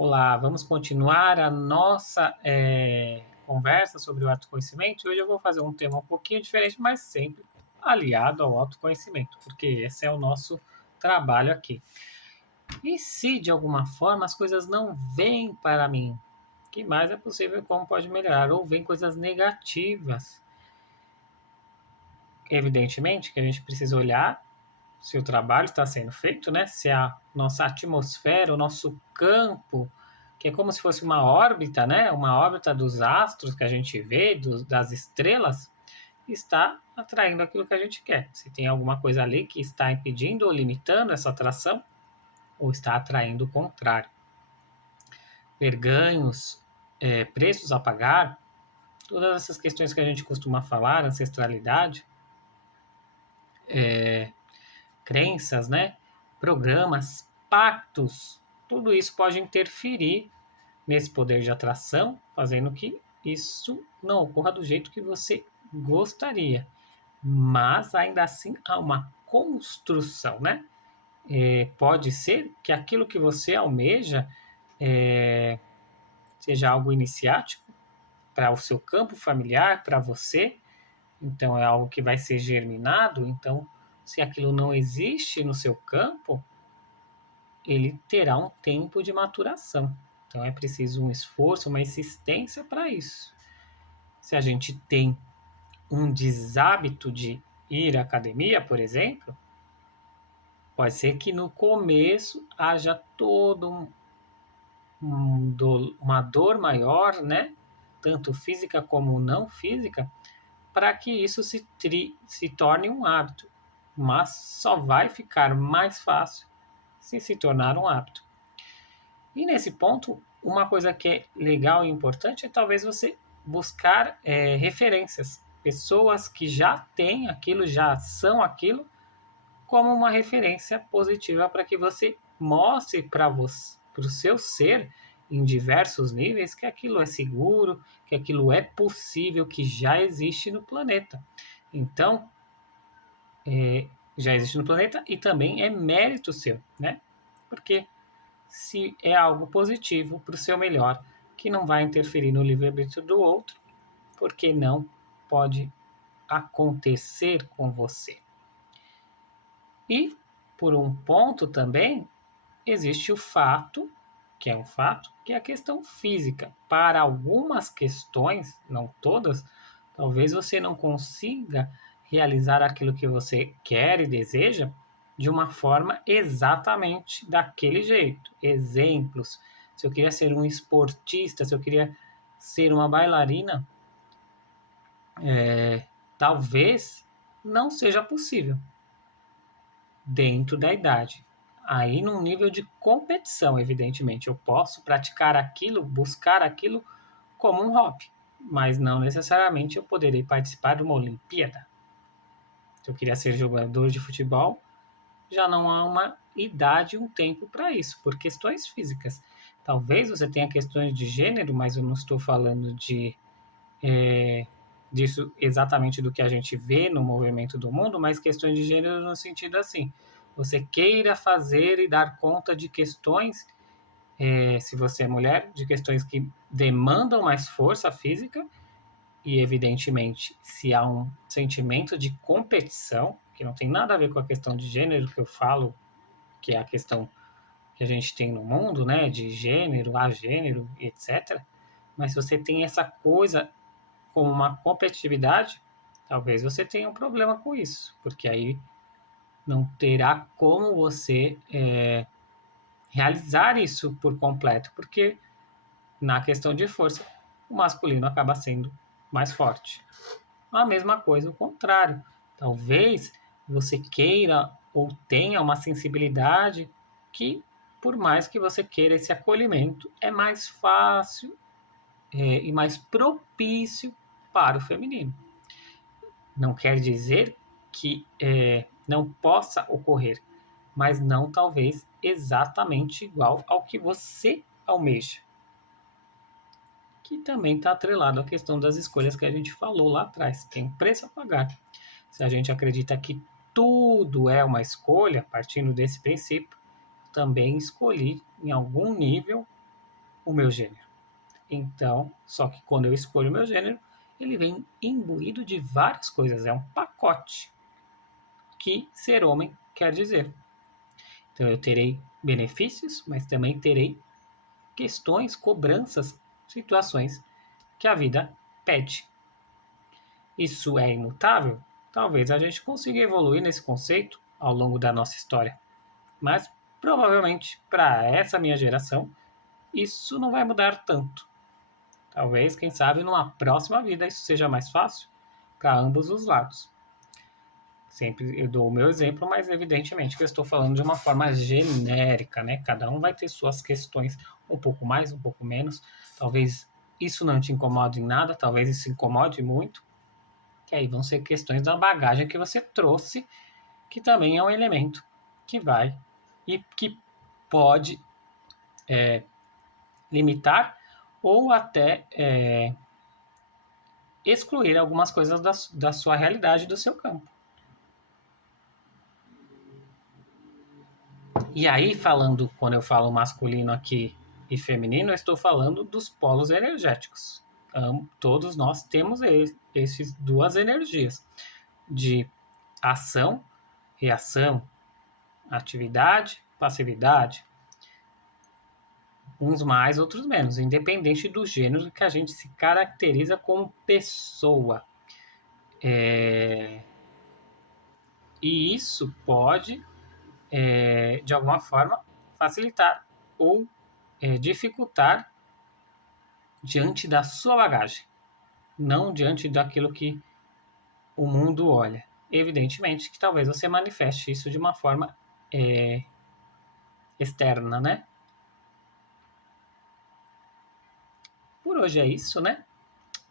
Olá, vamos continuar a nossa conversa sobre o autoconhecimento. Hoje eu vou fazer um tema um pouquinho diferente, mas sempre aliado ao autoconhecimento, porque esse é o nosso trabalho aqui. E se de alguma forma as coisas não vêm para mim, o que mais é possível, como pode melhorar? Ou vêm coisas negativas? Evidentemente que a gente precisa olhar se o trabalho está sendo feito, né? Se a nossa atmosfera, o nosso campo, que é como se fosse uma órbita, né? Uma órbita dos astros que a gente vê, das estrelas, está atraindo aquilo que a gente quer. Se tem alguma coisa ali que está impedindo ou limitando essa atração, ou está atraindo o contrário. Ver ganhos, preços a pagar, todas essas questões que a gente costuma falar, ancestralidade, crenças, né? Programas, pactos, tudo isso pode interferir nesse poder de atração, fazendo que isso não ocorra do jeito que você gostaria. Mas ainda assim há uma construção, né? Pode ser que aquilo que você almeja seja algo iniciático para o seu campo familiar, para você, então é algo que vai ser germinado. Então, se aquilo não existe no seu campo, ele terá um tempo de maturação. Então é preciso um esforço, uma insistência para isso. Se a gente tem um deshábito de ir à academia, por exemplo, pode ser que no começo haja todo uma dor maior, né? Tanto física como não física, para que isso se torne um hábito. Mas só vai ficar mais fácil se tornar um hábito. E nesse ponto, uma coisa que é legal e importante é talvez você buscar referências, pessoas que já têm aquilo, já são aquilo, como uma referência positiva para que você mostre para o seu ser, em diversos níveis, que aquilo é seguro, que aquilo é possível, que já existe no planeta. Então, já existe no planeta e também é mérito seu, né? Porque se é algo positivo para o seu melhor, que não vai interferir no livre-arbítrio do outro, porque não pode acontecer com você. E, por um ponto também, existe o fato, que é um fato, que é a questão física. Para algumas questões, não todas, talvez você não consiga realizar aquilo que você quer e deseja de uma forma exatamente daquele jeito. Exemplos: se eu queria ser um esportista, se eu queria ser uma bailarina, talvez não seja possível dentro da idade. Aí, num nível de competição, evidentemente, eu posso praticar aquilo, buscar aquilo como um hobby, mas não necessariamente eu poderei participar de uma Olimpíada. Se eu queria ser jogador de futebol, já não há uma idade e um tempo para isso, por questões físicas. Talvez você tenha questões de gênero, mas eu não estou falando disso exatamente do que a gente vê no movimento do mundo, mas questões de gênero no sentido assim: você queira fazer e dar conta de questões, se você é mulher, de questões que demandam mais força física, e evidentemente, se há um sentimento de competição, que não tem nada a ver com a questão de gênero que eu falo, que é a questão que a gente tem no mundo, né, de gênero, agênero, etc. Mas se você tem essa coisa como uma competitividade, talvez você tenha um problema com isso, porque aí não terá como você realizar isso por completo, porque na questão de força, o masculino acaba sendo mais forte. A mesma coisa, o contrário. Talvez você queira ou tenha uma sensibilidade que, por mais que você queira esse acolhimento, é mais fácil e mais propício para o feminino. Não quer dizer que não possa ocorrer, mas não talvez exatamente igual ao que você almeja, que também está atrelado à questão das escolhas que a gente falou lá atrás. Tem um preço a pagar. Se a gente acredita que tudo é uma escolha, partindo desse princípio, também escolhi em algum nível o meu gênero. Então, só que quando eu escolho o meu gênero, ele vem imbuído de várias coisas, é um pacote que ser homem quer dizer. Então eu terei benefícios, mas também terei questões, cobranças, situações que a vida pede. Isso é imutável? Talvez a gente consiga evoluir nesse conceito ao longo da nossa história, mas provavelmente para essa minha geração isso não vai mudar tanto. Talvez, quem sabe, numa próxima vida isso seja mais fácil para ambos os lados. Sempre eu dou o meu exemplo, mas evidentemente que eu estou falando de uma forma genérica, né? Cada um vai ter suas questões, um pouco mais, um pouco menos. Talvez isso não te incomode em nada, talvez isso incomode muito, que aí vão ser questões da bagagem que você trouxe, que também é um elemento que vai e que pode limitar ou até excluir algumas coisas da sua realidade, do seu campo. E aí, falando, quando eu falo masculino aqui e feminino, eu estou falando dos polos energéticos. Todos nós temos essas duas energias de ação, reação, atividade, passividade. Uns mais, outros menos, independente do gênero que a gente se caracteriza como pessoa. E isso pode, de alguma forma, facilitar ou dificultar diante da sua bagagem, não diante daquilo que o mundo olha. Evidentemente que talvez você manifeste isso de uma forma externa, né? Por hoje é isso, né?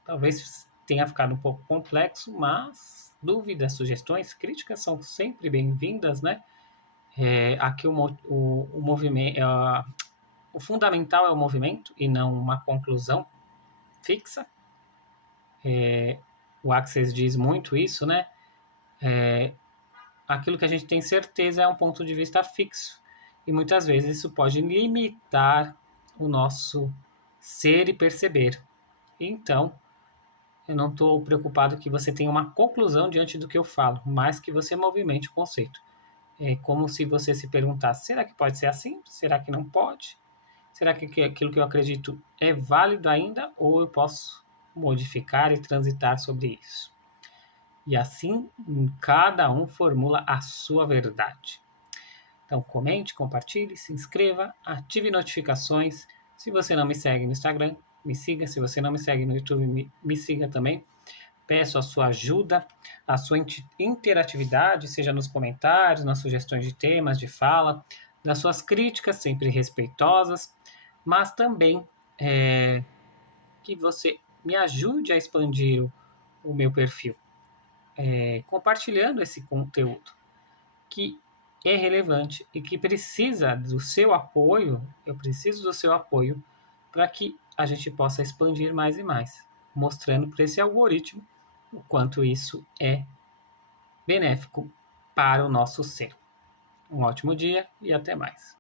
Talvez tenha ficado um pouco complexo, mas dúvidas, sugestões, críticas são sempre bem-vindas, né? Aqui o movimento, o fundamental é o movimento e não uma conclusão fixa. O Access diz muito isso, né? Aquilo que a gente tem certeza é um ponto de vista fixo. E muitas vezes isso pode limitar o nosso ser e perceber. Então, eu não estou preocupado que você tenha uma conclusão diante do que eu falo, mas que você movimente o conceito. É como se você se perguntasse: será que pode ser assim? Será que não pode? Será que aquilo que eu acredito é válido ainda? Ou eu posso modificar e transitar sobre isso? E assim, cada um formula a sua verdade. Então, comente, compartilhe, se inscreva, ative notificações. Se você não me segue no Instagram, me siga. Se você não me segue no YouTube, me siga também. Peço a sua ajuda, a sua interatividade, seja nos comentários, nas sugestões de temas, de fala, nas suas críticas, sempre respeitosas, mas também que você me ajude a expandir o meu perfil, compartilhando esse conteúdo que é relevante e que precisa do seu apoio. Eu preciso do seu apoio para que a gente possa expandir mais e mais, mostrando para esse algoritmo o quanto isso é benéfico para o nosso ser. Um ótimo dia e até mais.